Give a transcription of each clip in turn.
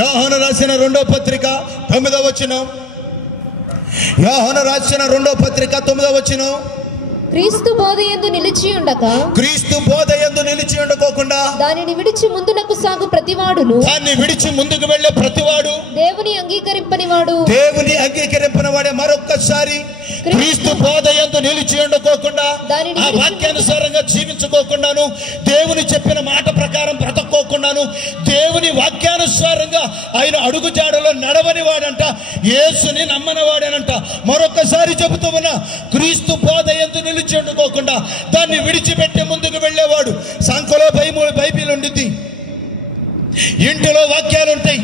యోహాను రాసిన 2వ పత్రిక 9వ వచనం. యోహాను రాసిన 2వ పత్రిక 9వ వచనం. క్రీస్తు బోధయందు నిలిచి ఉండక, క్రీస్తు బోధయందు నిలిచి ఉండకోకుండా దానిని విడిచి ముందునకు సాగు ప్రతివాడును, దాన్ని విడిచి ముందుకు వెళ్ళే ప్రతివాడు దేవుని అంగీకరింపనివాడు, దేవుని అంగీకరింపనివాడే. మరొక్కసారి క్రీస్తు బోధయందు నిలిచి ఉండకోకుండా, ఆ వాక్యానుసారంగా జీవించుకోకుండాను, దేవుని చెప్పిన మాట ప్రకారం బ్రతకోకుండాను, దేవుని వాక్యానుసారంగా ఆయన అడుగు జాడలో నడవని వాడంట, యేసుని నమ్మని వాడేనంట. మరొక్కసారి చెబుతూ ఉన్నా, క్రీస్తు బోధయందు నిలిచి ఉండకోకుండా దాన్ని విడిచిపెట్టి ముందుకు వెళ్ళేవాడు. సంఖలో బైబిల్ ఉండిద్ది, ఇంటిలో వాక్యాలు ఉంటాయి,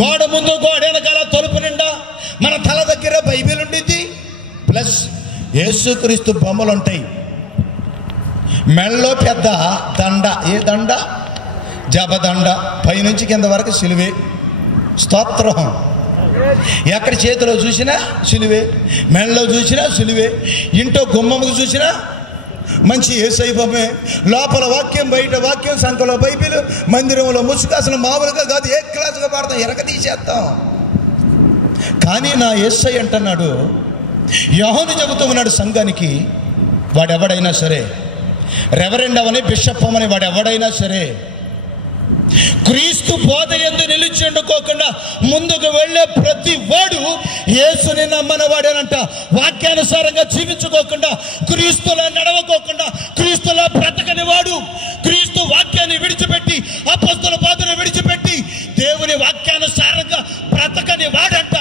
గోడ ముందు గోడ వెనకాల తలుపు నిండా మన తల దగ్గర బైబిల్ ఉండిద్ది, ప్లస్ యేసుక్రీస్తు బొమ్మలు ఉంటాయి. మెళ్ళలో పెద్ద దండ, ఏ దండ? జపదండ, పైనుంచి కింద వరకు సిలువే. స్తోత్రం. ఎక్కడ చేతిలో చూసినా సిలువే, మెళ్ళలో చూసినా సిలువే, ఇంట్లో గుమ్మముకు చూసినా మంచి యేసయ్య బొమ్మే, లోపల వాక్యం, బయట వాక్యం, సంఖలో బైబిల్, మందిరంలో ముసుగు. అసలు మామూలుగా కాదు, ఏ క్లాసుగా పాడతాం, ఎరగ తీసేస్తాం. కానీ నా యేసయ్య అంటున్నాడు, యోహాను చెబుతూ ఉన్నాడు సంఘానికి, వాడెవడైనా సరే, రెవరెండ్ అవని, బిషప్ అవని, వాడెవడైనా సరే, క్రీస్తు బోధయందు నిలిచి ఉండుకోకుండా ముందుకు వెళ్ళే ప్రతి వాడు యేసుని నమ్మని వాడేనంట. వాక్యానుసారంగా జీవించుకోకుండా, క్రీస్తులా నడవకోకుండా, క్రీస్తులా బ్రతకని వాడు, క్రీస్తు వాక్యాన్ని విడిచిపెట్టి, అపొస్తలుల బోధను విడిచిపెట్టి దేవుని వాక్యానుసారంగా బ్రతకని వాడంట,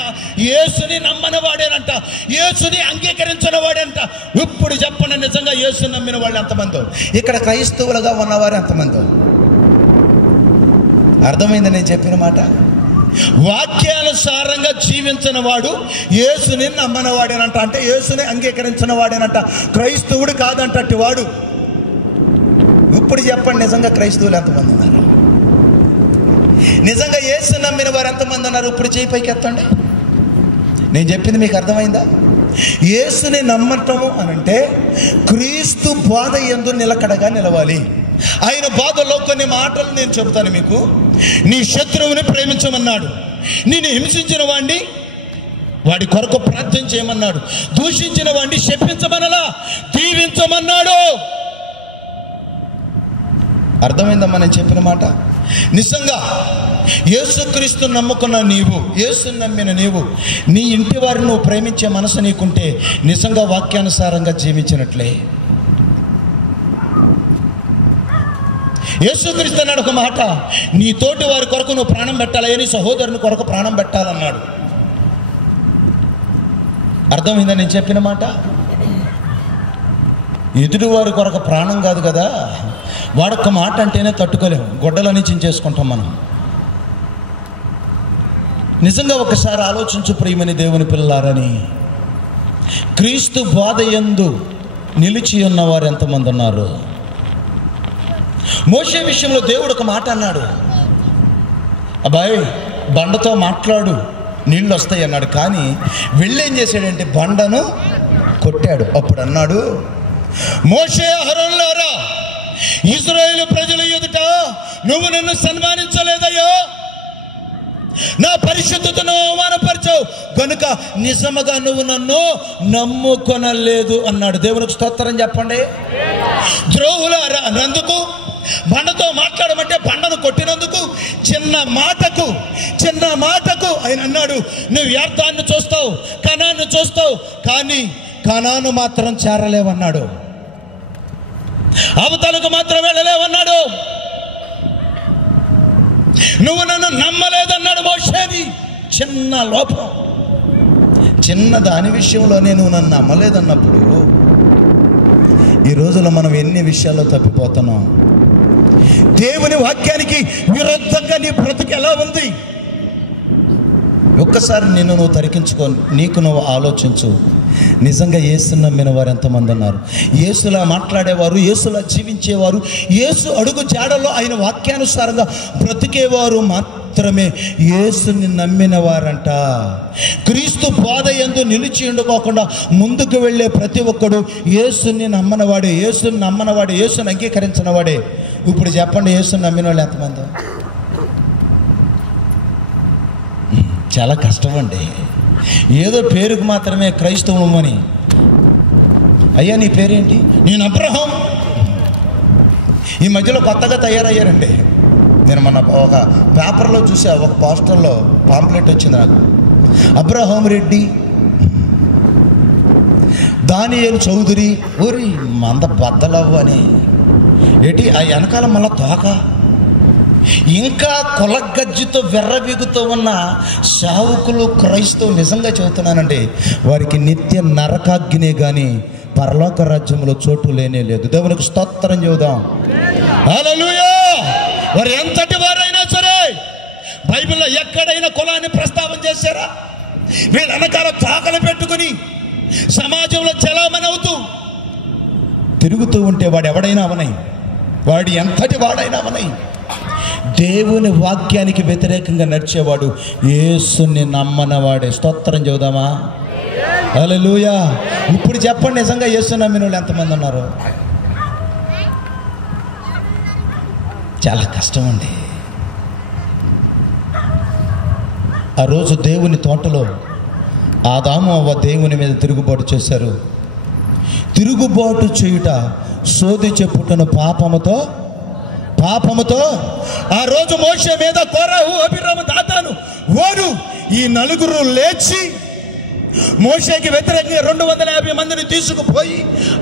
యేసుని నమ్మని వాడేనంట, యేసుని అంగీకరించిన వాడంట. ఇప్పుడు చెప్పండి, నిజంగా యేసుని నమ్మిన వాళ్ళు ఎంతమందో, ఇక్కడ క్రైస్తవులుగా ఉన్నవారు ఎంతమందో? అర్థమైంది నేను చెప్పిన మాట? వాక్యానుసారంగా జీవించిన వాడు యేసుని నమ్మని వాడేనంట, అంటే యేసుని అంగీకరించిన వాడేనంట, క్రైస్తవుడు కాదంట వాడు. ఇప్పుడు చెప్పండి, నిజంగా క్రైస్తవులు ఎంతమంది ఉన్నారు? నిజంగా యేసు నమ్మిన వారు ఎంతమంది ఉన్నారు? ఇప్పుడు చేయి పైకి ఎత్తండి. నేను చెప్పింది మీకు అర్థమైందా? యేసుని నమ్మటము అనంటే క్రీస్తు బోధ యందు నిలకడగా నిలవాలి. ఆయన బోధలో కొన్ని మాటలు నేను చెబుతాను మీకు. నీ శత్రువుని ప్రేమించమన్నాడు, నిన్ను హింసించిన వాడిని వాడి కొరకు ప్రార్థన చేయమన్నాడు, దూషించిన వాడిని శపించమనలా, దీవించమన్నాడు. అర్థమైందమ్మా నేను చెప్పిన మాట? నిజంగా యేసుక్రీస్తు నమ్ముకున్న నీవు, యేసుని నమ్మిన నీవు, నీ ఇంటి వారిని నువ్వు ప్రేమించే మనసు నీకుంటే నిజంగా వాక్యానుసారంగా జీవించినట్లే. యేసుక్రీస్తు అన్నాడు ఒక మాట, నీ తోటి వారి కొరకు నువ్వు ప్రాణం పెట్టాలి, నీ సహోదరుని కొరకు ప్రాణం పెట్టాలన్నాడు. అర్థమైందా నేను చెప్పిన మాట? ఎదుటి వారి కొరకు ప్రాణం కాదు కదా, వాడొక్క మాట అంటేనే తట్టుకోలేము, గొడ్డలని చించేసుకుంటాం మనం. నిజంగా ఒకసారి ఆలోచించు ప్రియమని దేవుని పిల్లారని, క్రీస్తు బోధ యందు నిలిచి ఉన్నవారు ఎంతమంది ఉన్నారు? మోషే విషయంలో దేవుడు ఒక మాట అన్నాడు, అబ్బాయి బండతో మాట్లాడు నీళ్ళు వస్తాయి అన్నాడు. కానీ వెళ్ళేం చేశాడంటే బండను కొట్టాడు. అప్పుడు అన్నాడు, మోషే అహరోనులారా, ఇశ్రాయేలు ప్రజల ఎదుట నువ్వు నన్ను సన్మానించలేదయ్యో, నా పరిశుద్ధతను అవమానపరిచావు కనుక నిజముగా నువ్వు నన్ను నమ్ముకొనలేదు అన్నాడు. దేవునికి స్తోత్రం చెప్పండి. ద్రోహులారా అన్నందుకు, బండతో మాట్లాడమంటే బండను కొట్టినందుకు, చిన్న మాటకు ఆయన అన్నాడు, నువ్వు వ్యర్థాన్ని చూస్తావు, కనాను చూస్తావు, కానీ కనాను మాత్రం చేరలేవన్నాడు, అవతలకు మాత్రం వెళ్ళలేవన్నాడు, నువ్వు నన్ను నమ్మలేదన్నాడు మోషేది. చిన్న లోపం, చిన్న దాని విషయంలోనే నువ్వు నన్ను నమ్మలేదన్నప్పుడు ఈ రోజులో మనం ఎన్ని విషయాల్లో తప్పిపోతున్నాం. దేవుని వాక్యానికి విరుద్ధంగా నీ బ్రతుకు ఎలా ఉంది? ఒక్కసారి నిన్ను నువ్వు తరికించుకో, నీకు నువ్వు ఆలోచించు. నిజంగా యేసుని నమ్మిన వారు ఎంతమంది ఉన్నారు? యేసులా మాట్లాడేవారు, యేసులా జీవించేవారు, యేసు అడుగు జాడలో ఆయన వాక్యానుసారంగా బ్రతికేవారు మాత్రమే యేసుని నమ్మిన వారంట. క్రీస్తు బోధ యందు నిలిచి ఉండుకోకుండా ముందుకు వెళ్ళే ప్రతి ఒక్కడు యేసుని నమ్మనవాడే, యేసుని నమ్మనవాడే, యేసుని అంగీకరించిన వాడే. ఇప్పుడు చెప్పండి, యేసుని నమ్మిన వాళ్ళు ఎంతమంది? చాలా కష్టం అండి. ఏదో పేరుకు మాత్రమే క్రైస్తవం అని. అయ్యా నీ పేరేంటి? నేను అబ్రహాం. ఈ మధ్యలో కొత్తగా తయారయ్యారండి. నేను మొన్న ఒక పేపర్లో చూసా, ఒక పోస్టర్లో పాంప్లెట్ వచ్చింది నాకు. అబ్రహాం రెడ్డి, దానియేలు చౌదరి, ఊరి మంద బద్దలవ్వు అని ఏంటి ఆ వెనకాల మళ్ళా తోక. ఇంకా కులగజ్జితో వెర్రవీగుతూ ఉన్న సావుకులు క్రైస్తవు నిజంగా చెబుతున్నానండి, వారికి నిత్య నరకాగ్నే కానీ పరలోక రాజ్యంలో చోటు లేనే లేదు. దేవునికి స్తోత్రం చెబుదాం. హల్లెలూయా. వారు ఎంతటి వారైనా సరే, బైబిల్లో ఎక్కడైనా కులాన్ని ప్రస్తావన చేశారా? వీళ్ళ వెనకాల తోకలు పెట్టుకుని సమాజంలో చలామణి అవుతూ తిరుగుతూ ఉంటే వాడు ఎవడైనా అవనై, వాడు ఎంతటి వాడైనా అవనై, దేవుని వాక్యానికి వ్యతిరేకంగా నడిచేవాడు యేసుని నమ్మనవాడే. స్తోత్రం చెబుదామా? హల్లెలూయా. ఇప్పుడు చెప్పండి, నిజంగా యేసు నమ్మిన వాళ్ళు ఎంతమంది ఉన్నారు? చాలా కష్టం అండి. ఆ రోజు దేవుని తోటలో ఆదాము అవ్వ దేవుని మీద తిరుగుబాటు చేశారు. తిరుగుబాటు చేయుట సోది చెప్పుటను పాపముతో ఆ రోజు మోషే మీద కోరహు, అబీరాము, దాతాను, ఓరు ఈ నలుగురు లేచి మోషేకి వ్యతిరేకంగా 250 మందిని తీసుకుపోయి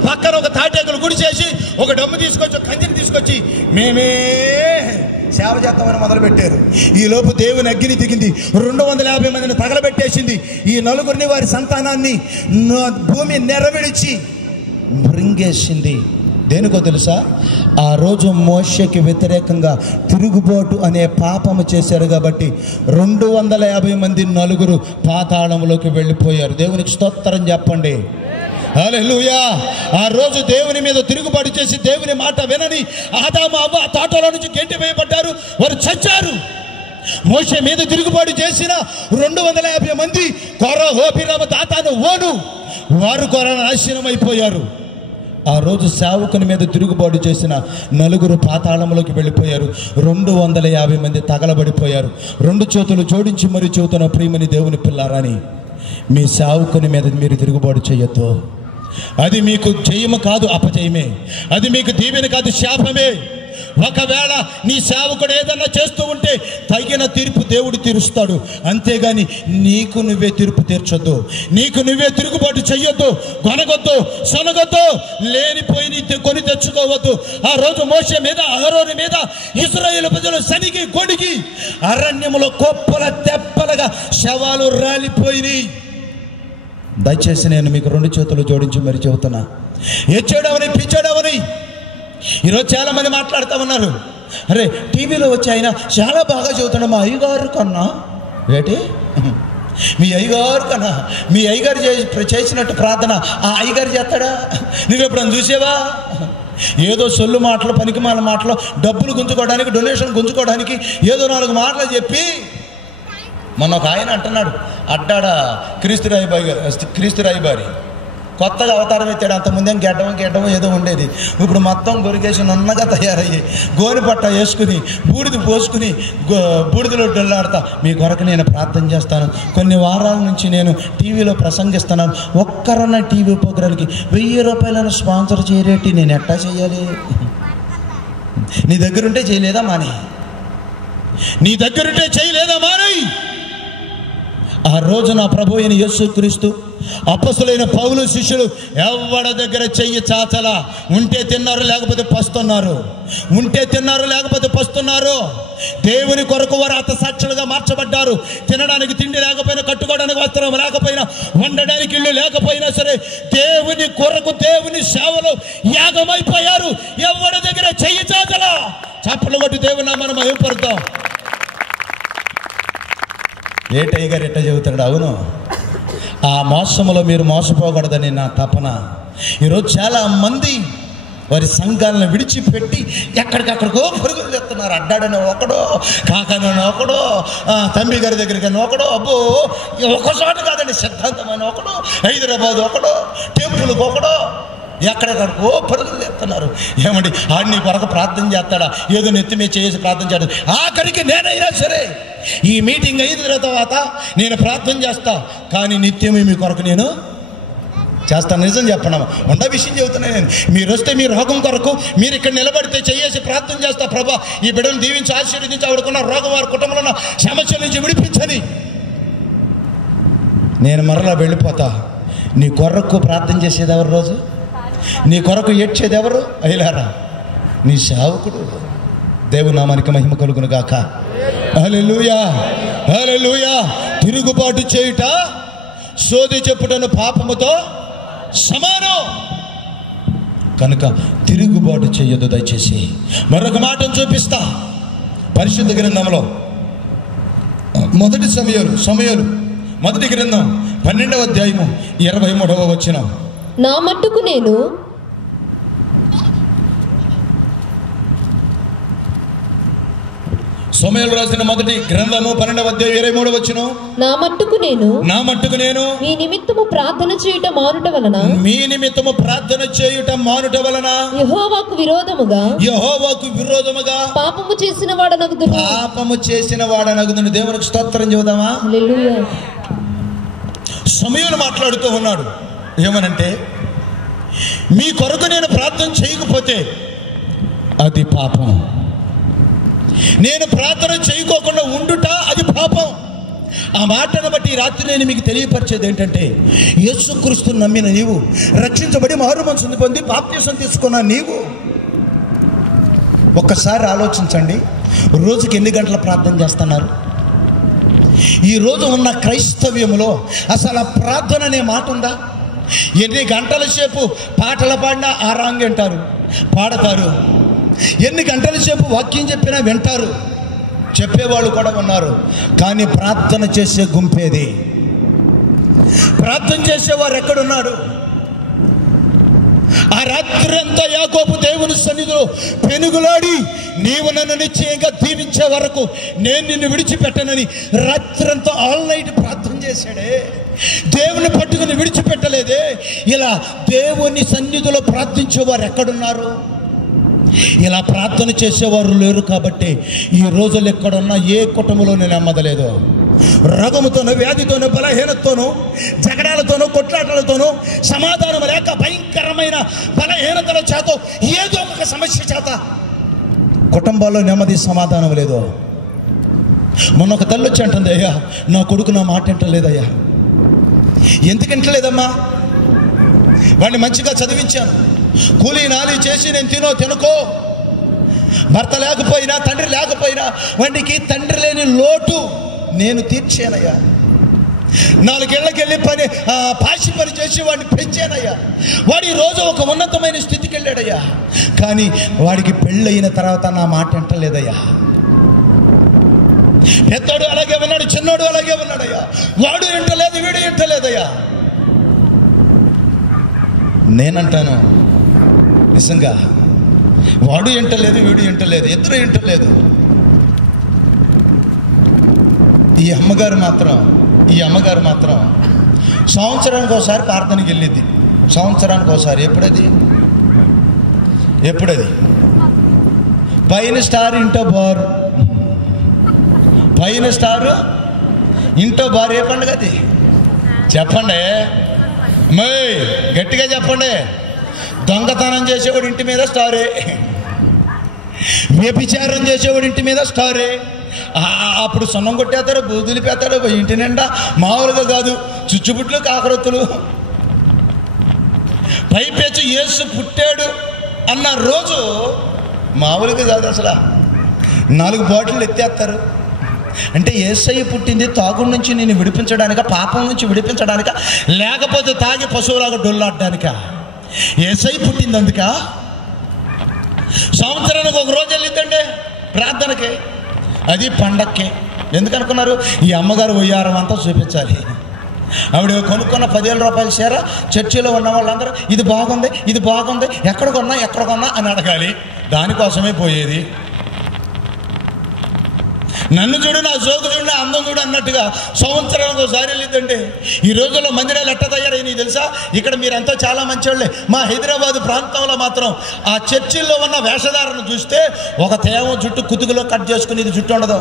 పక్కన ఒక తాటేకులు గుడి చేసి ఒక డమ్ము తీసుకొచ్చి, ఒక కంచెని తీసుకొచ్చి మేమే సేవ చేద్దామని మొదలుపెట్టారు. ఈ లోపు దేవుని అగ్ని దిగింది, 250 మందిని తగలబెట్టేసింది. ఈ నలుగురిని, వారి సంతానాన్ని భూమి నెరవేర్చి మృంగేసింది. దేనికో తెలుసా? ఆ రోజు మోషేకి వ్యతిరేకంగా తిరుగుబాటు అనే పాపము చేశారు కాబట్టి 250 మంది నలుగురు పాతాళంలోకి వెళ్ళిపోయారు. దేవునికి స్తోత్రం చెప్పండి. హల్లెలూయా. ఆ రోజు దేవుని మీద తిరుగుబాటు చేసి దేవుని మాట వినని ఆదాము అవ్వ తోటలో నుంచి గెంటి వేయబడ్డారు. వారు చచ్చారు. మోషే మీద తిరుగుబాటు చేసిన 250 మంది కోరహు, అబీరాము, దాతాను, ఓను, వారు కూడా నాశనం అయిపోయారు. ఆ రోజు సేవకుని మీద తిరుగుబాటు చేసిన నలుగురు పాతాళంలోకి వెళ్ళిపోయారు. 250 మంది తగలబడిపోయారు. 2 చేతులు జోడించి మరి చెబుతున్న ప్రియమని దేవుని పిల్లారని, మీ సేవకుని మీద మీరు తిరుగుబాటు చేయొద్దు. అది మీకు జయము కాదు, అపజయమే. అది మీకు దీవెన కాదు, శాపమే. ఒకవేళ నీ సేవకుడు ఏదన్నా చేస్తూ ఉంటే తగిన తీర్పు దేవుడు తీరుస్తాడు. అంతేగాని నీకు నువ్వే తీర్పు తీర్చొద్దు, నీకు నువ్వే తిరుగుబాటు చెయ్యొద్దు, కొనగొద్దు, సొనగొద్దు, లేనిపోయి కొని తెచ్చుకోవద్దు. ఆ రోజు మోషే మీద, అహరోను మీద ఇశ్రాయేలు ప్రజలు సనిగి కొడిగి అరణ్యములో కొప్పల తెప్పలుగా శవాలు రాలిపోయినాయి. దయచేసి నేను మీకు 2 చేతులు జోడించి మరి చెబుతున్నా, ఎచ్చాడవని పిచ్చాడవని. ఈరోజు చాలా మంది మాట్లాడుతూ ఉన్నారు, అరే టీవీలో వచ్చి ఆయన చాలా బాగా చదువుతాడు, మా అయ్యగారు కన్నా. ఏంటి మీ అయ్యగారు కన్నా? మీ అయ్యగారు చేసినట్టు ప్రార్థన ఆ అయ్యగారు చేస్తాడా? నువ్వెప్పుడన్నా చూసేవా? ఏదో సొల్లు మాటలు, పనికిమాల మాటలు, డబ్బులు గుంజుకోవడానికి, డొనేషన్ గుంజుకోవడానికి ఏదో 4 మాటలు చెప్పి, మొన్న ఒక ఆయన అంటున్నాడు, అడ్డాడ క్రీస్తు రాయిబారి కొత్తగా అవతారం ఎత్తాడు. అంతకుముందేం గెడ్డం ఏదో ఉండేది. ఇప్పుడు మొత్తం గొరిగేసి నున్నగా తయారయ్యి గోని పట్ట వేసుకుని బూడిద పోసుకుని బూడిదలో డొల్లాడతా, మీ కొరకు నేను ప్రార్థన చేస్తాను, కొన్ని వారాల నుంచి నేను టీవీలో ప్రసంగిస్తున్నాను, ఒక్కరన్నా టీవీ ప్రోగ్రాంకి 1000 రూపాయలను స్పాన్సర్ చేయరేటి, నేను ఎట్టా చేయాలి? నీ దగ్గరుంటే చేయలేదా మాని? నీ దగ్గరుంటే చేయలేదా మాని? ఆ రోజు నా ప్రభు అయిన యేసుక్రీస్తు, అపొస్తలులైన పౌలు శిష్యులు ఎవడ దగ్గర చెయ్యి చాచలా. ఉంటే తిన్నారు, లేకపోతే పస్తున్నారు. ఉంటే తిన్నారు, లేకపోతే పస్తున్నారు. దేవుని కొరకు వారు హతసాక్షులుగా మార్చబడ్డారు. తినడానికి తిండి లేకపోయినా, కట్టుకోవడానికి వస్త్రం లేకపోయినా, వండడానికి ఇల్లు లేకపోయినా సరే దేవుని కొరకు, దేవుని సేవలో యాగమైపోయారు. ఎవడి దగ్గర చెయ్యి చాచలా. చప్పట్లు కొట్టి దేవుని నామమున మహిమపడతాం. ఏటయ్య గారు ఎట్ట చెబుతాడు? అవును, ఆ మోసములో మీరు మోసపోకూడదని నా తపన. ఈరోజు చాలా మంది వారి సంఘాలను విడిచిపెట్టి ఎక్కడికక్కడికో పరుగులు తెస్తున్నారు. అడ్డాడని ఒకడో, కాకనని ఒకడో, తంబి గారి దగ్గరికి ఒకడో, అబ్బో ఒకచోట కాదండి, సిద్ధాంతం అని ఒకడో, హైదరాబాద్ ఒకడో, టెంపుల్కి ఒకడో, ఎక్కడెక్కడికో పరుగులు తెస్తున్నారు. ఏమండి ఆడు నీ కొరకు ప్రార్థన చేస్తాడా? ఏదో నెత్తి మీద చేసి ప్రార్థన చేస్తాడు. ఆఖరికి నేనైనా సరే ఈ మీటింగ్ అయిన తర్వాత నేను ప్రార్థన చేస్తా, కానీ నిత్యమే మీ కొరకు నేను చేస్తాను. నిజం చెప్పనమ్మా, ఉండ విషయం చెబుతున్నాను నేను. మీరు వస్తే మీ రోగం కొరకు మీరు ఇక్కడ నిలబడితే చేసి ప్రార్థన చేస్తా, ప్రభా ఈ బిడ్డను దీవించి ఆశీర్వదించి ఆవిడకున్న రోగం వారి కుటుంబంలో ఉన్న సమస్య నుంచి విడిపించని. నేను మరలా వెళ్ళిపోతా. నీ కొరకు ప్రార్థన చేసేది ఎవరు? రోజు నీ కొరకు ఏడ్చేది ఎవరు? అయ్యలారా, నీ సేవకుడు. దేవుని నామానికి మహిమ కలుగును గాక. హల్లెలూయా, హల్లెలూయా. తిరుగుబాటు చేయుట సోది చెప్పుటను పాపముతో సమానం కనుక తిరుగుబాటు చేయొద్దు దయచేసి. మరొక మాటను చూపిస్తా. పరిశుద్ధ గ్రంథంలో మొదటి సమయాలు మొదటి గ్రంథం 12వ అధ్యాయము 23వ వచనం. నా మట్టుకు నేను సమయాలు రాసిన మొదటి గ్రంథము 12వ అధ్యాయం 23వ వచనం. నా మట్టుకు నేను మీ నిమిత్తము ప్రార్థన చేయుట మానుట వలన యెహోవాకు విరోధముగా పాపము చేసిన వాడనగుదును. దేవునికి స్తోత్రం చెబుదామా? హల్లెలూయా. సమయాలు మాట్లాడుతూ ఉన్నాడు. ఏమనంటే, మీ కొరకు నేను ప్రార్థన చేయకపోతే అది పాపం, నేను ప్రార్థన చేయకోకుండా ఉండుట అది పాపం. ఆ మాటను బట్టి ఈ రాత్రి నేను మీకు తెలియపరిచేది ఏంటంటే, యేసుక్రీస్తును నమ్మిన నీవు, రక్షించబడి మారుమనసు పొంది బాప్తిసం తీసుకున్న నీవు, ఒక్కసారి ఆలోచించండి, రోజుకి ఎన్ని గంటల ప్రార్థన చేస్తున్నారు? ఈరోజు ఉన్న క్రైస్తవ్యంలో అసలు ఆ ప్రార్థన అనే మాట ఉందా? ఎన్ని గంటల సేపు పాటలు పాడినా ఆరాంగి అంటారు, పాడతారు. ఎన్ని గంటల సేపు వాక్యం చెప్పినా వింటారు, చెప్పేవాళ్ళు కూడా ఉన్నారు. కానీ ప్రార్థన చేసే గుంపేది? ప్రార్థన చేసేవారు ఎక్కడున్నాడు? ఆ రాత్రి అంతా యాకోబు దేవుని సన్నిధిలో పెనుగులాడి, నీవు నన్ను నిశ్చయంగా దీవించే వరకు నేను నిన్ను విడిచిపెట్టనని రాత్రంతా ఆల్ నైట్ ప్రార్థన చేశాడే. దేవుని పట్టుకుని విడిచిపెట్టలేదే. ఇలా దేవుని సన్నిధిలో ప్రార్థించేవారు ఎక్కడున్నారు? ఇలా ప్రార్థన చేసేవారు లేరు. కాబట్టి ఈ రోజులు ఎక్కడున్నా ఏ కుటుంబంలో నేను నెమ్మదలేదు. రోగముతోనూ, వ్యాధితోనూ, బలహీనతతోనూ, జగడాలతోనూ, కొట్లాటలతోనూ, సమాధానం లేక భయంకరమైన బలహీనతల చేత, ఏదో ఒక సమస్య చేత కుటుంబాల్లో నెమ్మది, సమాధానం లేదు. మొన్న ఒక తల్లి వచ్చి అంటుంది, అయ్యా నా కొడుకు నా మాట వింటలేదయ్యా. ఎందుకు వింటలేదమ్మా? వాడిని మంచిగా చదివించాను, కూలీ నాలి చేసి నేను తినుకో, భర్త లేకపోయినా తండ్రి లేకపోయినా వాడికి తండ్రి లేని లోటు నేను తీర్చానయ్యా. 4 ఏళ్ళకి వెళ్ళి పాసి పని చేసి వాడిని పెంచానయ్యా. వాడు ఈరోజు ఒక ఉన్నతమైన స్థితికి వెళ్ళాడయ్యా. కానీ వాడికి పెళ్ళయిన తర్వాత నా మాట వింటలేదయ్యా. పెద్దోడు అలాగే ఉన్నాడు, చిన్నోడు అలాగే ఉన్నాడయ్యా. వాడు వింటలేదు, వీడు వింటలేదయ్యా. నేనంటాను, నిజంగా వాడు వింటలేదు, వీడు వింటలేదు, ఇద్దరు వింటలేదు. ఈ అమ్మగారు మాత్రం సంవత్సరానికి ఒకసారి ప్రార్థనకి వెళ్ళిద్ది. సంవత్సరానికి ఒకసారి. ఎప్పుడది పైన స్టార్ ఇంటో బారు, పైన స్టారు ఇంటో బారు. ఏ పండుగ అది చెప్పండి, గట్టిగా చెప్పండి. దొంగతనం చేసేవాడు ఇంటి మీద స్టారే, వ్యభిచారం చేసేవాడు ఇంటి మీద స్టారే. అప్పుడు సున్నం కొట్టేస్తాడు, బూదులు పెడతాడు ఇంటి నిండా. మామూలుగా కాదు, చుచ్చుబుట్లు, కాకరొత్తులు. పైపెచ్చు యేసు పుట్టాడు అన్న రోజు మామూలుగా కాదు అసలు. 4 బాటిల్ ఎత్తేస్తారు. అంటే యేసయ్య పుట్టింది తాగుడు నుంచి నేను విడిపించడానిక, పాపం నుంచి విడిపించడానిక, లేకపోతే తాగి పశువులాగా డొల్లాడడానిక? యేసయ్య పుట్టింది అందుక. సంవత్సరానికి ఒక రోజు వెళ్ళిద్దండి ప్రార్థనకి, అది పండక్కి. ఎందుకనుకున్నారు? ఈ అమ్మగారు వయ్యారం అంతా చూపించాలి. ఆవిడ కొనుక్కున్న 10,000 రూపాయల చీర చర్చిలో ఉన్న వాళ్ళందరూ ఇది బాగుంది, ఎక్కడ కొన్నా అని అడగాలి. దానికోసమే పోయేది. నన్ను చూడు, నా జోకు చూడు, నా అందం చూడు అన్నట్టుగా సంవత్సరానికి ఒకసారి వెళ్ళిద్దండి. ఈ రోజుల్లో మందిరాలు ఎట్ట తయారయ్యి నీకు తెలుసా? ఇక్కడ మీరంతా చాలా మంచివాళ్ళే. మా హైదరాబాద్ ప్రాంతంలో మాత్రం ఆ చర్చిల్లో ఉన్న వేషధారను చూస్తే ఒక తేవ జుట్టు కుతుకులో కట్ చేసుకుని ఇది జుట్టు ఉండదు.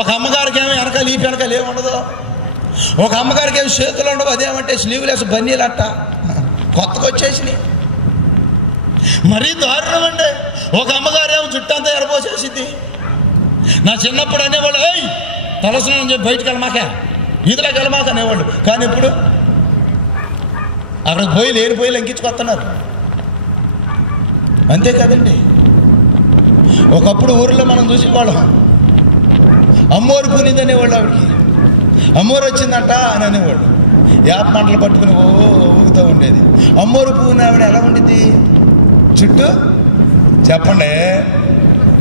ఒక అమ్మగారికి ఏమో వెనకాల ఈ వెనకాల ఏముండదు, ఒక అమ్మగారికి ఏమి చేతులు ఉండవు, అదేమంటే స్లీవ్లెస్ బన్నీలు అట్ట కొత్తగా వచ్చేసినాయి. మరీ దారుణం అండి. ఒక అమ్మగారు ఏమో జుట్టంతా ఎరపోసేసింది. నా చిన్నప్పుడు అనేవాళ్ళు, ఏయ్ తలస్నానం చెప్పి బయటికి వెళ్ళమాక, ఈదులోకి వెళ్ళమాక అనేవాళ్ళు. కానీ ఇప్పుడు అక్కడికి పోయి లేని పోయి లంకించుకొస్తున్నారు. అంతే కదండి. ఒకప్పుడు ఊరిలో మనం చూసేవాళ్ళం, అమ్మోరు పూనింది అనేవాళ్ళు. ఆవిడకి అమ్మోరు వచ్చిందంట అని అనేవాళ్ళు. యాప్ మంటలు పట్టుకుని ఊగుతూ ఉండేది. అమ్మోరు పువ్వుని ఆవిడ ఎలా ఉండిద్ది? జుట్టు చెప్పండి,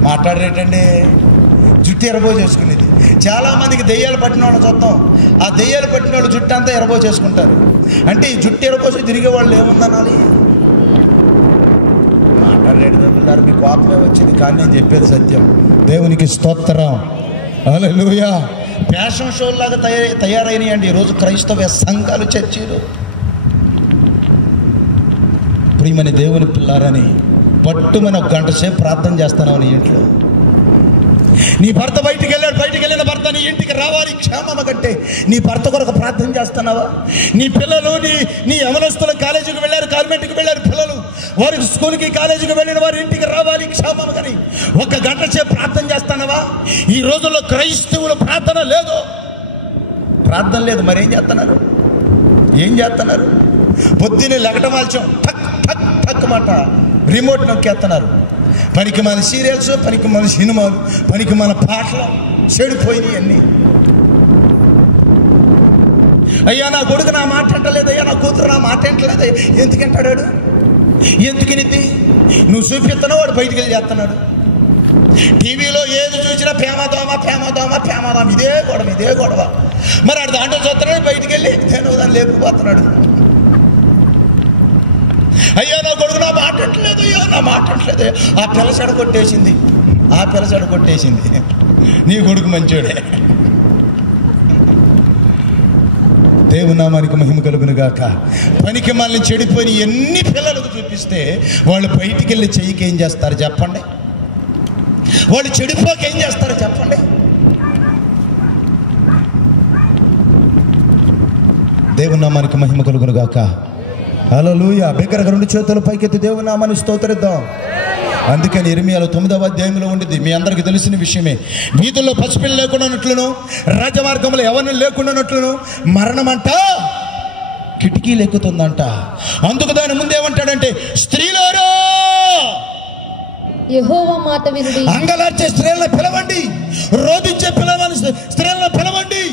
మాట్లాడరేటండి, జుట్టు ఎరబో చేసుకునేది. చాలామందికి దెయ్యాలు పట్టిన వాళ్ళు చూద్దాం, ఆ దెయ్యాలు పట్టిన వాళ్ళు జుట్టు అంతా ఎరబో చేసుకుంటారు. అంటే ఈ జుట్టు ఎరబోసి తిరిగే వాళ్ళు ఏముందనాలి? మాట్లాడలేడు తమ్ములారు, మీ కోపమే వచ్చింది, కానీ నేను చెప్పేది సత్యం. దేవునికి స్తోత్రం, హల్లెలూయా. ఫ్యాషన్ షోల్లాగా తయారైనాయండి ఈరోజు క్రైస్తవ సంఘాలు, చర్చీలు. ప్రియమని దేవుని పిల్లారని పట్టుమని ఒక గంట సేపు ప్రార్థన చేస్తున్నావు నీ ఇంట్లో. నీ భర్త బయటికి వెళ్ళాడు, బయటికి వెళ్ళిన భర్త నీ ఇంటికి రావాలి క్షేమమ కంటే నీ భర్త కొరకు ప్రార్థన చేస్తున్నావా? నీ పిల్లలు నీ యవనస్తులు కాలేజీకి వెళ్ళారు, కాన్వెంట్కి వెళ్ళారు పిల్లలు, వారి స్కూల్కి కాలేజీకి వెళ్ళిన వారి ఇంటికి రావాలి క్షేమమ కానీ ఒక గంట సేపు ప్రార్థన చేస్తున్నావా? ఈ రోజుల్లో క్రైస్తవులు ప్రార్థన లేదు, ప్రార్థన లేదు. మరి ఏం చేస్తున్నారు? ఏం చేస్తున్నారు? పొద్దున్నే లెగటం వాల్చాం, టక్ టక్ టక్ మాట రిమోట్ నొక్కేస్తున్నారు. పనికి మన సీరియల్స్, పనికి మన సినిమాలు, పనికి మన పాటలు చెడిపోయినాయి అన్నీ. అయ్యా నా కొడుకు నా మాట అంటలేదు, అయ్యా నా కూతురు నా మాట అంటలేదు. ఎందుకంటాడు? ఎందుకనిద్ది? నువ్వు చూపిస్తున్నావు, వాడు బయటికి వెళ్ళి చేస్తున్నాడు. టీవీలో ఏది చూసినా ప్రేమదోమ ప్రేమదోమ ప్రేమదోమ, ఇదే గొడవ ఇదే గొడవ. మరి ఆడు దాంట్లో చూస్తున్నాడు, బయటికి వెళ్ళి నేను దాన్ని లేపుకుపోతున్నాడు. అయ్యా నా కొడుకు నా మాట అంటలేదు, అయ్యా నా మాట అంటలేదు. ఆ పిల్ల చెడగొట్టేసింది, ఆ పిల్ల చెడగొట్టేసింది. నీ కొడుకు మంచోడే. దేవుని నామానికి మహిమ కలుగును గాక. పనికి మనల్ని చెడిపోయి ఎన్ని పిల్లలకు చూపిస్తే వాళ్ళు బయటికి వెళ్ళి చెయ్యికి ఏం చేస్తారు చెప్పండి? వాళ్ళు చెడిపోక ఏం చేస్తారు చెప్పండి? దేవుని నామానికి మహిమ కలుగును గాక. హల్లెలూయా. బిగ్గరగా రెండు చేతుల పైకెత్తి దేవుని నామాన్ని స్తోత్రిద్దాం. అందుకని ఇర్మియాలో 9వ అధ్యాయంలో ఉండిద్ది, మీ అందరికీ తెలిసిన విషయమే. వీధుల్లో పసిపిల్ల లేకుండానట్లును, రాజమార్గంలో ఎవరిని లేకుండానట్లును మరణమంట కిటికీలు ఎక్కుతుందంట. అందుకు దాని ముందేమంటాడంటే, స్త్రీలారా యెహోవా మాట వినుడి, అంగలార్చే స్త్రీలను పిలవండి, రోధించే పిల్లలను స్త్రీలను పిలవండి.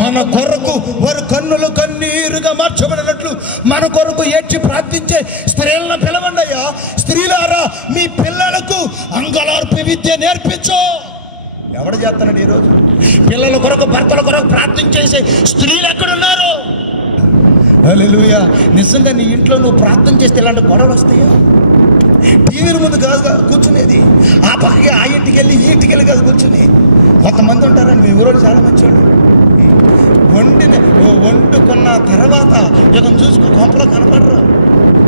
మన కొరకు వారు కన్నులు కన్నీరుగా మార్చబడినట్లు మన కొరకు ఏడ్చి ప్రార్థించే స్త్రీలను పిలవండి. అయ్యా స్త్రీలారా, మీ పిల్లలకు అంగలార్పు విద్య నేర్పించు. ఎవడు చేస్తున్నాడు ఈరోజు? పిల్లల కొరకు, భర్తల కొరకు ప్రార్థించేసే స్త్రీలు ఎక్కడున్నారు? హల్లెలూయా. నిజంగా నీ ఇంట్లో నువ్వు ప్రార్థన చేస్తే ఇలాంటి గొడవలు వస్తాయా? టీవీల ముందు కాదు కూర్చునేది, ఆ పక్కకి ఆ ఇంటికి వెళ్ళి ఈ ఇంటికి వెళ్ళి కాదు కూర్చుని. కొంతమంది ఉంటారండి మీ ఊరోడు, చాలా మంచివాడు. వండుకున్న తర్వాత ఇక చూసుకో కొంపలో కనపడరు,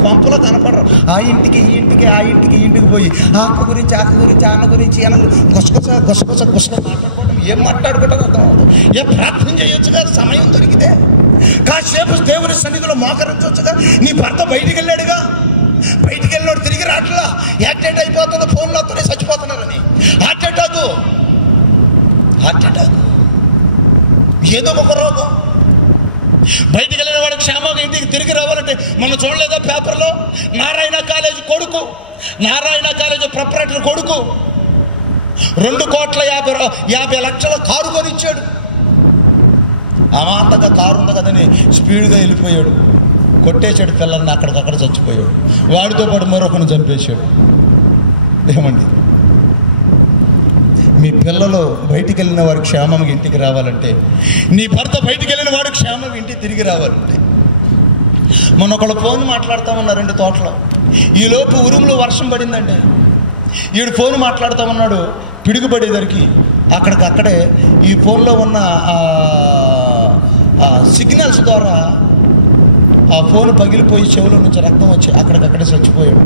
కొంపలో కనపడరు. ఆ ఇంటికి ఈ ఇంటికి, ఆ ఇంటికి ఈ ఇంటికి పోయి అక్క గురించి అన్న గురించి గుసగుస మాట్లాడుకోవడం. ఏం మాట్లాడుకుంటారో అర్థం అవుతుంది. ఏ ప్రార్థన చేయొచ్చుగా సమయం దొరికితే, కాసేపు దేవుని సన్నిధిలో మోకరించవచ్చుగా. నీ భర్త బయటికి వెళ్ళాడుగా, బయటికి వెళ్ళినాడు తిరిగి రాట్లా, యాక్సిడెంట్ అయిపోతుంది, ఫోన్లో వస్తున్నాయి, చచ్చిపోతున్నారని. హార్ట్ అటాక్ ఏదో ఒక రోగం. బయటికి వెళ్ళిన వాడు క్షేమంగా ఇంటికి తిరిగి రావాలంటే మనం చూడలేదా పేపర్లో? నారాయణ కాలేజ్ కొడుకు, నారాయణ కాలేజ్ ప్రొపరేటర్ కొడుకు 2,50,00,000 కారు కొనిచ్చాడు. అమాంతంగా కారు ఉంది కదని స్పీడ్గా వెళ్ళిపోయాడు, కొట్టేశాడు పిల్లల్ని, అక్కడికక్కడ చచ్చిపోయాడు. వాడితో పాటు మరొకను చంపేశాడు. ఏమండి, మీ పిల్లలు బయటికి వెళ్ళిన వారు క్షేమంగా ఇంటికి రావాలంటే, నీ భర్త బయటికి వెళ్ళిన వాడు క్షేమంగా ఇంటికి తిరిగి రావాలంటే, మొన్న ఒకళ్ళు ఫోన్ మాట్లాడుతూ ఉన్నారండి తోటలో. ఈలోపు ఉరుములో వర్షం పడిందండి. ఈడు ఫోన్ మాట్లాడుతూ ఉన్నాడు, పిడుగుపడేసరికి అక్కడికక్కడే ఈ ఫోన్లో ఉన్న సిగ్నల్స్ ద్వారా ఆ ఫోన్ పగిలిపోయి చెవుల నుంచి రక్తం వచ్చి అక్కడికక్కడే చచ్చిపోయాడు.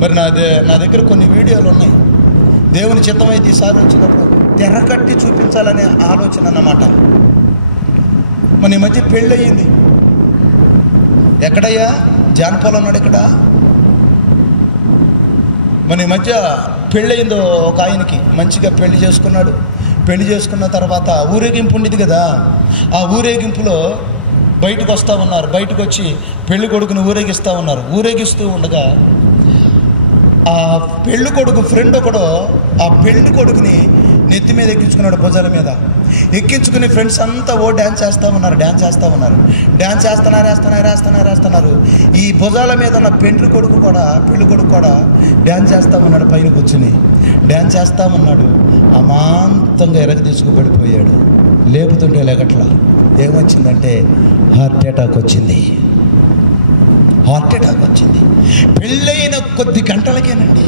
మరి నా దగ్గర కొన్ని వీడియోలు ఉన్నాయి. దేవుని చిత్తమైతే ఈసారి వచ్చినప్పుడు తెరకట్టి చూపించాలనే ఆలోచన అన్నమాట. మన ఈ మధ్య పెళ్ళి అయ్యింది. ఎక్కడయ్యా? జానపాలు ఉన్నాడు ఇక్కడ. మన ఈ మధ్య పెళ్ళయిందో ఒక ఆయనకి, మంచిగా పెళ్లి చేసుకున్నాడు. పెళ్లి చేసుకున్న తర్వాత ఊరేగింపు ఉండేది కదా, ఆ ఊరేగింపులో బయటకు వస్తూ ఉన్నారు. బయటకు వచ్చి పెళ్లి కొడుకుని ఊరేగిస్తూ ఉన్నారు. ఊరేగిస్తూ ఉండగా ఆ పెళ్లి కొడుకు ఫ్రెండ్ ఒకడు ఆ పెళ్లి కొడుకుని నెత్తి మీద ఎక్కించుకున్నాడు, భుజాల మీద ఎక్కించుకుని ఫ్రెండ్స్ అంతా డ్యాన్స్ చేస్తూ ఉన్నారు. డ్యాన్స్ చేస్తున్నారు. ఈ భుజాల మీద ఉన్న పెళ్లి కొడుకు కూడా డ్యాన్స్ చేస్తూ ఉన్నాడు. పైన కూర్చుని డ్యాన్స్ చేస్తూ ఉన్నాడు. అమాంతంగా ఎరగ తీసుకుపడిపోయాడు. లేపుతుంటే లేకట్లా. ఏమొచ్చిందంటే హార్ట్ అటాక్ వచ్చింది. పెళ్ళైన కొద్ది గంటలకేనండి.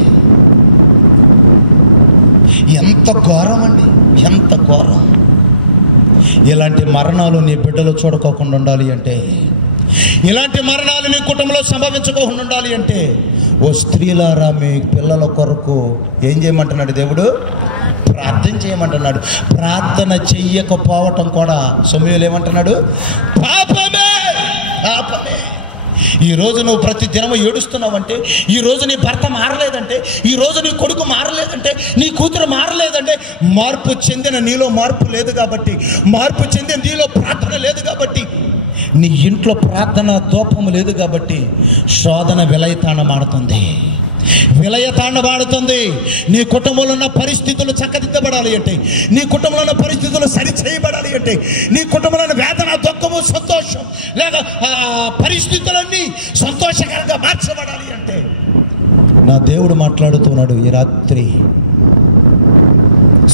ఎంత ఘోరం అండి, ఎంత ఘోరం. ఇలాంటి మరణాలు నీ బిడ్డలు చూడకోకుండా ఉండాలి అంటే, ఇలాంటి మరణాలు నీ కుటుంబంలో సంభవించుకోకుండా ఉండాలి అంటే, ఓ స్త్రీలారా మీ పిల్లల కొరకు ఏం చేయమంటున్నాడు దేవుడు? ప్రార్థన చేయమంటున్నాడు. ప్రార్థన చెయ్యకపోవటం కూడా సమయంలో ఏమంటున్నాడు? పాపమే. ఈరోజు నువ్వు ప్రతి దినము ఏడుస్తున్నావంటే, ఈరోజు నీ భర్త మారలేదంటే, ఈరోజు నీ కొడుకు మారలేదంటే, నీ కూతురు మారలేదంటే, మార్పు చెందిన నీలో మార్పు లేదు కాబట్టి, మార్పు చెందిన నీలో ప్రార్థన లేదు కాబట్టి, నీ ఇంట్లో ప్రార్థన దూపము లేదు కాబట్టి శోధన విలయతాండమాడుతుంది. నీ కుటుంబంలో ఉన్న పరిస్థితులు చక్కదిద్దబడాలి అంటే, నీ కుటుంబంలో ఉన్న పరిస్థితులు సరి చేయబడాలి అంటే, నీ కుటుంబంలో వేదన, దుఃఖము, సంతోషం లేక పరిస్థితులన్నీ సంతోషకరంగా మార్చబడాలి అంటే, నా దేవుడు మాట్లాడుతున్నాడు. ఈ రాత్రి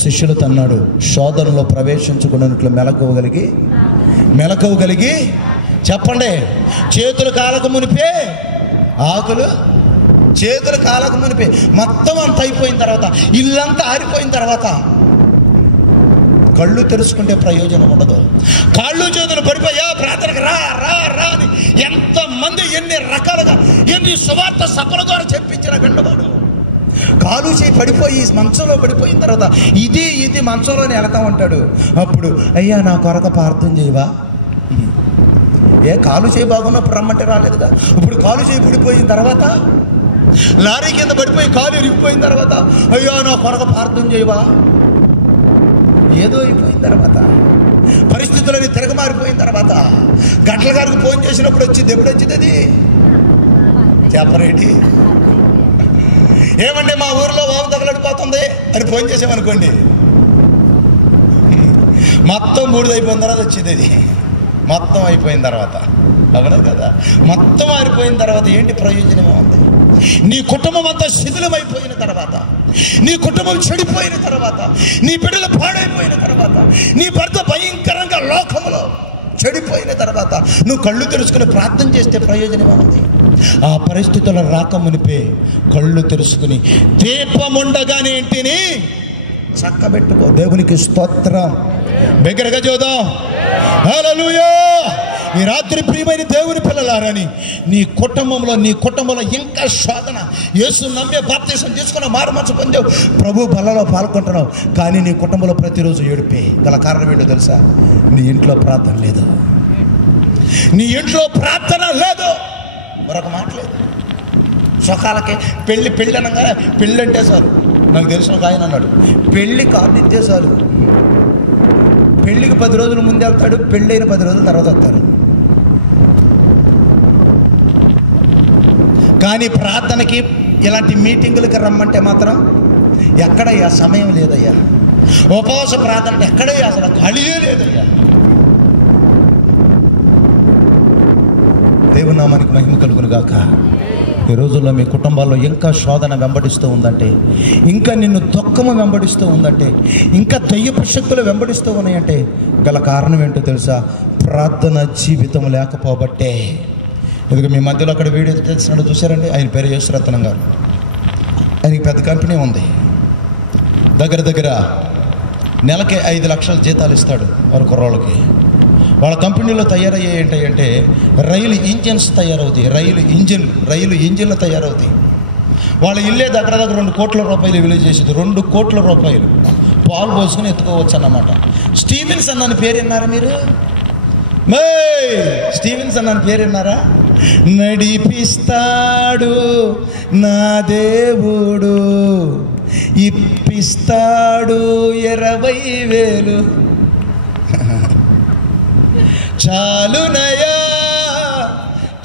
శిష్యులతో అన్నాడు, శోధనలో ప్రవేశించుకున్నట్లు మెలకువగలిగి చెప్పండి. చేతులు కాలకు మునిపే ఆకులు, చేతులు కాలకు మునిపే మొత్తం అంత అయిపోయిన తర్వాత, ఇల్లంతా ఆరిపోయిన తర్వాత కళ్ళు తెరుచుకుంటే ప్రయోజనం ఉండదు. కాళ్ళు చేతులు పడిపోయా ప్రార్థనకు రా రా రా అని ఎంతమంది ఎన్ని రకాలుగా ఎన్ని సువార్త సభల ద్వారా చెప్పించిన విన్నవాడు కాలు చేయి పడిపోయి మంచంలో పడిపోయిన తర్వాత ఇది మంచంలోనే వెళతా ఉంటాడు. అప్పుడు అయ్యా నా కొరకు ప్రార్థన చేయవా? కాలు చేయి బాగున్నప్పుడు రమ్మంటే రాలేదుగా. ఇప్పుడు కాలు చేయి పడిపోయిన తర్వాత, లారీ కింద పడిపోయి కాలు ఇరిగిపోయిన తర్వాత అయ్యా నా కొరకు ప్రార్థన చేయవా? ఏదో అయిపోయిన తర్వాత, పరిస్థితులని తిరగమారిపోయిన తర్వాత, గంటల గారికి ఫోన్ చేసినప్పుడు వచ్చింది. ఎప్పుడు వచ్చింది అది? చెప్పరేటి? ఏమంటే మా ఊరిలో వాము తగలడిపోతుంది అని ఫోన్ చేసామనుకోండి, మొత్తం బూడిదైపోయిన తర్వాత వచ్చింది అది. మొత్తం అయిపోయిన తర్వాత, అవునా కదా? మొత్తం ఆరిపోయిన తర్వాత ఏంటి ప్రయోజనం ఉంది? నీ కుటుంబం అంతా శిథిలమైపోయిన తర్వాత, నీ కుటుంబం చెడిపోయిన తర్వాత, నీ బిడ్డలు పాడైపోయిన తర్వాత, నీ భర్త భయంకరంగా లోకంలో చెడిపోయిన తర్వాత నువ్వు కళ్ళు తెరుచుకుని ప్రార్థన చేస్తే ప్రయోజనం ఉంది? ఆ పరిస్థితుల రాకమునిపే కళ్ళు తెరుచుకుని దీపముండగానే ఇంటిని చక్కబెట్టుకో. దేవునికి స్తోత్రం. బిగ్గరగా చూద్దాం హల్లెలూయా. ఈ రాత్రి ప్రియమైన దేవుని పిల్లలారని, నీ కుటుంబంలో ఇంకా శోధన, యేసు నమ్మే బాప్తిసం తీసుకున్న మారు మనసు పొందావు, ప్రభు బలలో పాల్గొంటున్నావు, కానీ నీ కుటుంబంలో ప్రతిరోజు ఏడిపే గల కారణం ఏంటో తెలుసా? నీ ఇంట్లో ప్రార్థన లేదు. మరొక మాట లేదు. సుఖాలకే పెళ్ళి అనగానే పెళ్ళి అంటే చాలు. నాకు తెలిసిన ఒక ఆయన అన్నాడు, పెళ్ళి కార్డు ఇస్తే చాలు. పెళ్ళికి 10 రోజుల ముందే వెళ్తాడు, పెళ్ళైన 10 రోజుల తర్వాత వస్తాడు. కానీ ప్రార్థనకి ఇలాంటి మీటింగులకి రమ్మంటే మాత్రం ఎక్కడయ్యా సమయం లేదయ్యా. ఉపవాస ప్రార్థన ఎక్కడయ్యా అసలు ఖాళీయే లేదయ్యా. దేవుని నామానికి మహిమ కలుగును గాక. ఈ రోజుల్లో మీ కుటుంబాల్లో ఇంకా శోధన వెంబడిస్తూ ఉందంటే, ఇంకా నిన్ను దుఃఖము వెంబడిస్తూ ఉందంటే, ఇంకా దయ్యపు శక్తులు వెంబడిస్తూ ఉన్నాయంటే గల కారణం ఏంటో తెలుసా? ప్రార్థన జీవితం లేకపోబట్టే. ఎందుకు మీ మధ్యలో అక్కడ వీడియో తెలిసినట్టు చూసారండి, ఆయన పేరు యేసురత్నం గారు. ఆయనకి పెద్ద కంపెనీ ఉంది. దగ్గర నెలకి 5 లక్షల జీతాలు ఇస్తాడు వారి కుర్రోళ్ళకి. వాళ్ళ కంపెనీలో తయారయ్యాయి ఏంటంటే రైలు ఇంజిన్స్ తయారవుతాయి. రైలు ఇంజిన్లు తయారవుతాయి. వాళ్ళ ఇల్లే దగ్గర 2 కోట్ల రూపాయలు విలువ చేసేది. 2 కోట్ల రూపాయలు పాలు పోసుకుని ఎత్తుకోవచ్చు అన్నమాట. స్టీవెన్సన్ అని పేరు విన్నారా మీరు? స్టీవెన్సన్ అని పేరు విన్నారా? నడిపిస్తాడు నా దేవుడు, ఇప్పిస్తాడు 20,000, చాలునయా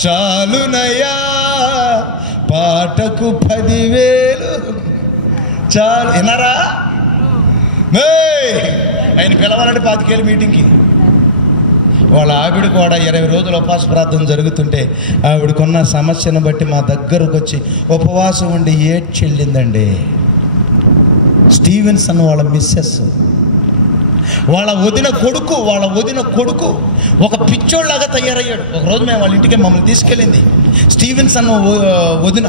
చాలునయా పాటకు 10,000 చాలు. విన్నారా? ఆయన పిలవాలంటే 25,000 మీటింగ్కి. వాళ్ళ ఆవిడ కూడా 20 రోజులు ఉపవాస ప్రార్థన జరుగుతుంటే ఆవిడకున్న సమస్యను బట్టి మా దగ్గరకు వచ్చి ఉపవాసం ఉండి ఏడ్చెళ్ళిందండి. స్టీవెన్సన్ వాళ్ళ మిస్సెస్, వాళ్ళ వదిన కొడుకు ఒక పిచ్చోళ్ళలాగా తయారయ్యాడు. ఒకరోజు మేము వాళ్ళ ఇంటికి మమ్మల్ని తీసుకెళ్ళింది స్టీవెన్సన్ వదిన.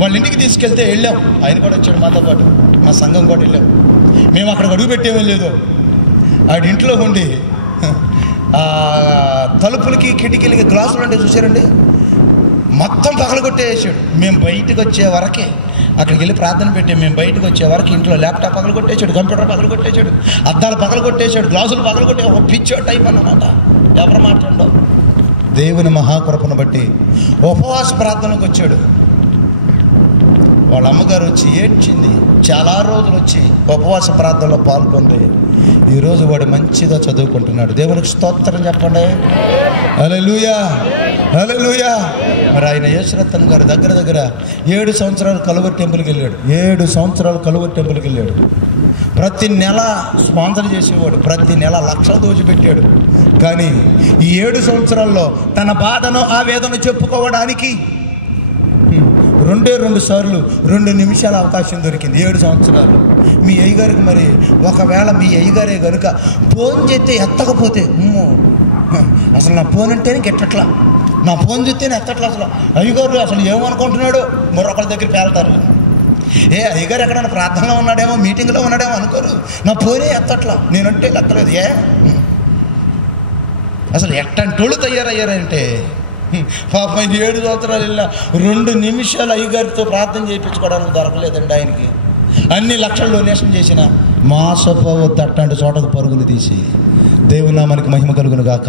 వాళ్ళ ఇంటికి తీసుకెళ్తే వెళ్ళాం. ఆయన కూడా వచ్చాడు మాతో పాటు, మా సంఘం కూడా వెళ్ళాం. మేము అక్కడికి అడుగు పెట్టేమీ లేదు. ఆడి ఇంట్లో ఉండి తలుపులకి కిటికీలకి గ్లాసులు అంటే చూసారండి, మొత్తం పగలగొట్టేసాడు. మేము బయటకు వచ్చే వరకే అక్కడికి వెళ్ళి ప్రార్థన పెట్టి మేము బయటకు వచ్చే వరకు ఇంట్లో ల్యాప్టాప్ పగలగొట్టేశాడు, కంప్యూటర్ పగలగొట్టేశాడు, అద్దాలు పగలగొట్టేశాడు, గ్లాసులు పగలగొట్టే ఒక పిచ్చో టైప్ అన్నమాట. ఎవరు మాట్లాడో దేవుని మహాకృపను బట్టి ఉపవాస ప్రార్థనకు వచ్చాడు. వాళ్ళ అమ్మగారు వచ్చి ఏడ్చింది. చాలా రోజులు వచ్చి ఉపవాస ప్రార్థనలో పాల్గొంది. ఈరోజు వాడు మంచిగా చదువుకుంటున్నాడు. దేవునికి స్తోత్రం చెప్పండి. హల్లెలూయా హల్లెలూయా. మరి ఆయన యేసురత్నం గారు దగ్గర 7 సంవత్సరాలు కలువరి టెంపుల్కి వెళ్ళాడు. 7 సంవత్సరాలు కలువరి టెంపుల్కి వెళ్ళాడు. ప్రతి నెల స్పాన్సర్ చేసేవాడు, ప్రతి నెల లక్షలు దోచిపెట్టాడు. కానీ ఈ 7 సంవత్సరాల్లో తన బాధను ఆవేదన చెప్పుకోవడానికి 2 సార్లు 2 నిమిషాల అవకాశం దొరికింది 7 సంవత్సరాలు. మీ అయ్యగారికి మరి ఒకవేళ మీ అయ్యగారే కనుక ఫోన్ చేస్తే ఎత్తకపోతే, అసలు నా ఫోన్ అంటేనే గిట్టట్లా, నా ఫోన్ చూస్తేనే ఎత్తట్లా, అసలు అయ్యగారు అసలు ఏమనుకుంటున్నాడు మరొకరి దగ్గర పేలుతారు. అయ్యగారు ఎక్కడైనా ప్రార్థనలో ఉన్నాడేమో, మీటింగ్లో ఉన్నాడేమో అనుకోరు. నా ఫోనే ఎత్తట్లా, నేనంటే ఎత్తలేదు. అసలు ఎట్టంటోళ్ళు తయారయ్యారంటే పాప 7 సంవత్సరాలు వెళ్ళిన 2 నిమిషాలు అయ్యగారితో ప్రార్థన చేయించుకోవడానికి దొరకలేదండి ఆయనకి. అన్ని లక్షలు డొనేషన్ చేసిన మాసపోవద్దు అట్లాంటి చోటకు పరుగులు తీసి దేవుని నామానికి మహిమ కలుగును గాక.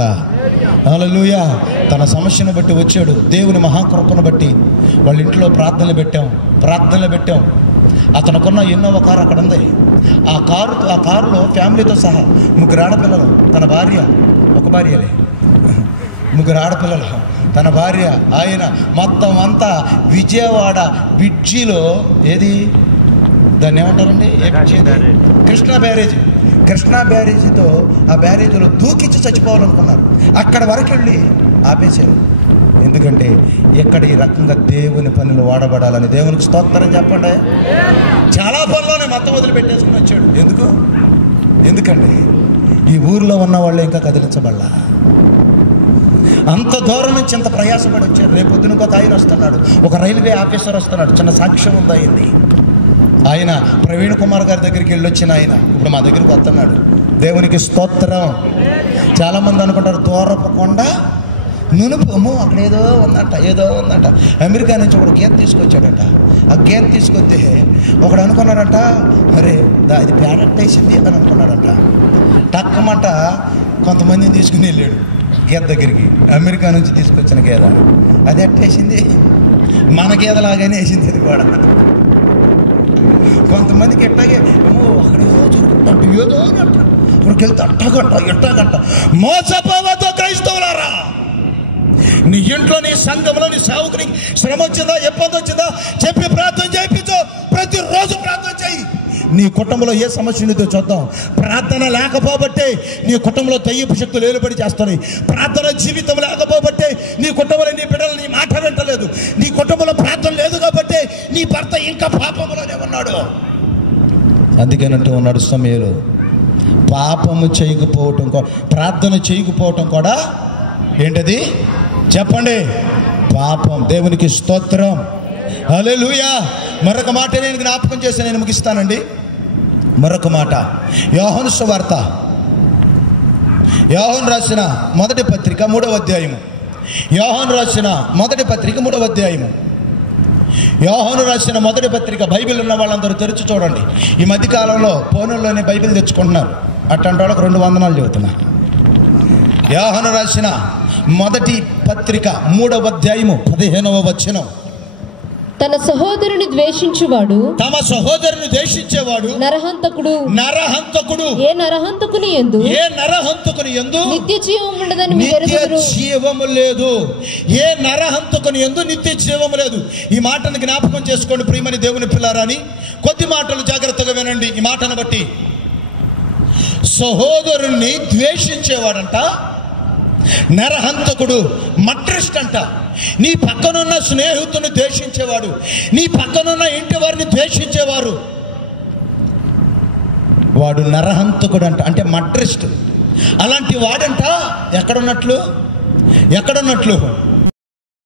హల్లెలూయా. తన సమస్యను బట్టి వచ్చాడు. దేవుని మహాకృపను బట్టి వాళ్ళ ఇంట్లో ప్రార్థనలు పెట్టాం. అతనుకున్న ఇన్నోవా కారు అక్కడ ఉంది. ఆ కారులో ఫ్యామిలీతో సహా 3 ఆడపిల్లలు, తన భార్య, ఒక భార్యలే 3 ఆడపిల్లలు, తన భార్య, ఆయన మొత్తం అంతా విజయవాడ బ్రిడ్జిలో, ఏది దాన్ని ఏమంటారండి, కృష్ణా బ్యారేజీతో ఆ బ్యారేజీలో దూకించి చచ్చిపోవాలనుకున్నారు. అక్కడ వరకు వెళ్ళి ఆపేశారు. ఎందుకంటే ఎక్కడ ఈ రకంగా దేవుని పనులు వాడబడాలని. దేవునికి స్తోత్రం చెప్పండి. చాలా పనుల్లోనే మొత్తం వదిలిపెట్టేసుకుని వచ్చాడు. ఎందుకండి ఈ ఊరిలో ఉన్న వాళ్ళు ఇంకా కదిలించబడలా. అంత దూరం నుంచి ఇంత ప్రయాసపడి వచ్చారు. రేపొద్దున ఇంకొక ఆయన వస్తున్నాడు, ఒక రైల్వే ఆఫీసర్ వస్తున్నాడు. చిన్న సాక్ష్యం ఉంది అయింది. ఆయన ప్రవీణ్ కుమార్ గారి దగ్గరికి వెళ్ళొచ్చిన ఆయన ఇప్పుడు మా దగ్గరికి వస్తున్నాడు. దేవునికి స్తోత్రం. చాలామంది అనుకుంటారు దూరపు కొండ నునుపు, అక్కడ ఏదో ఉందంట. అమెరికా నుంచి ఒకడు గేదె తీసుకొచ్చాడట. ఆ గేదె తీసుకొస్తే ఒకడు అనుకున్నాడంట, అరే అది పేడట్టేసింది అని అనుకున్నాడంట. టక్కమంట కొంతమందిని తీసుకుని వెళ్ళాడు గేదె దగ్గరికి. అమెరికా నుంచి తీసుకొచ్చిన గేదె అది ఎట్టేసింది, మన గేదెలాగానే వేసింది అది కూడా. కొంతమందికి ఎట్టాగే అక్కడ ఏదో జరుగుతుంట, ఏదో గంట అక్కడికి వెళ్తే ఎట్టాగంట. మోసపోవద్దు క్రైస్తవులారా. నీ ఇంట్లో, నీ సంఘంలో, నీ సేవకునికి శ్రమ వచ్చిందా, ఇబ్బంది వచ్చిందా చెప్పి ప్రార్థన చేయించు. ప్రతిరోజు ప్రార్థన చేయి. నీ కుటుంబంలో ఏ సమస్య ఉందో చూద్దాం. ప్రార్థన లేకపోబట్టే నీ కుటుంబంలో దయ్యపు శక్తులు ఏలుబడి చేస్తున్నాయి. ప్రార్థన జీవితం లేకపోబట్టే నీ కుటుంబంలో నీ బిడ్డలు నీ మాట వింటలేదు. నీ కుటుంబంలో ప్రార్థన లేదు కాబట్టి నీ భర్త ఇంకా పాపంలోనే ఉన్నాడు. అందుకేనంటూ ఉన్నాడు సమయంలో పాపము చేయకపోవటం, ప్రార్థన చేయకపోవటం కూడా ఏంటది చెప్పండి, పాపం. దేవునికి స్తోత్రం. హల్లెలూయా. మరొక మాట నేను జ్ఞాపకం చేసి నేను ముగిస్తానండి. మరొక మాట, యోహాను సువార్త, యోహాను రాసిన మొదటి పత్రిక 3వ అధ్యాయము. యోహాను రాసిన మొదటి పత్రిక 3వ అధ్యాయము యోహాను రాసిన మొదటి పత్రిక. బైబిల్ ఉన్న వాళ్ళందరూ తెరిచి చూడండి. ఈ మధ్యకాలంలో ఫోనుల్లోనే బైబిల్ తెచ్చుకుంటున్నారు. అట్లాంటి వాళ్ళకి 2 వందనాలు చెబుతున్నా. యోహాను రాసిన మొదటి పత్రిక 3వ అధ్యాయము 15వ వచనం. తన సహోదరుని ద్వేషించువాడు, తమ సహోదరుని ద్వేషించేవాడు నరహంతకుడు. నరహంతకుడు. ఏ నరహంతకుని యందు నిత్య జీవం ఉండదని మీరు నిత్య ఎరుగుదురు. జీవము లేదు. ఏ నరహంతకుని యందు నిత్య జీవము లేదు. ఈ మాటను జ్ఞాపకం చేసుకోండి ప్రియమని దేవుని పిల్లారని. కొద్ది మాటలు జాగ్రత్తగా వినండి. ఈ మాటను బట్టి సహోదరుణ్ణి ద్వేషించేవాడంట నరహంతకుడు, మట్రిస్ట్ అంట. నీ పక్కనున్న స్నేహితుని ద్వేషించేవాడు, నీ పక్కనున్న ఇంటి వారిని ద్వేషించేవారు, వాడు నరహంతకుడు అంట, అంటే మట్రిస్ట్. అలాంటి వాడంట ఎక్కడున్నట్లు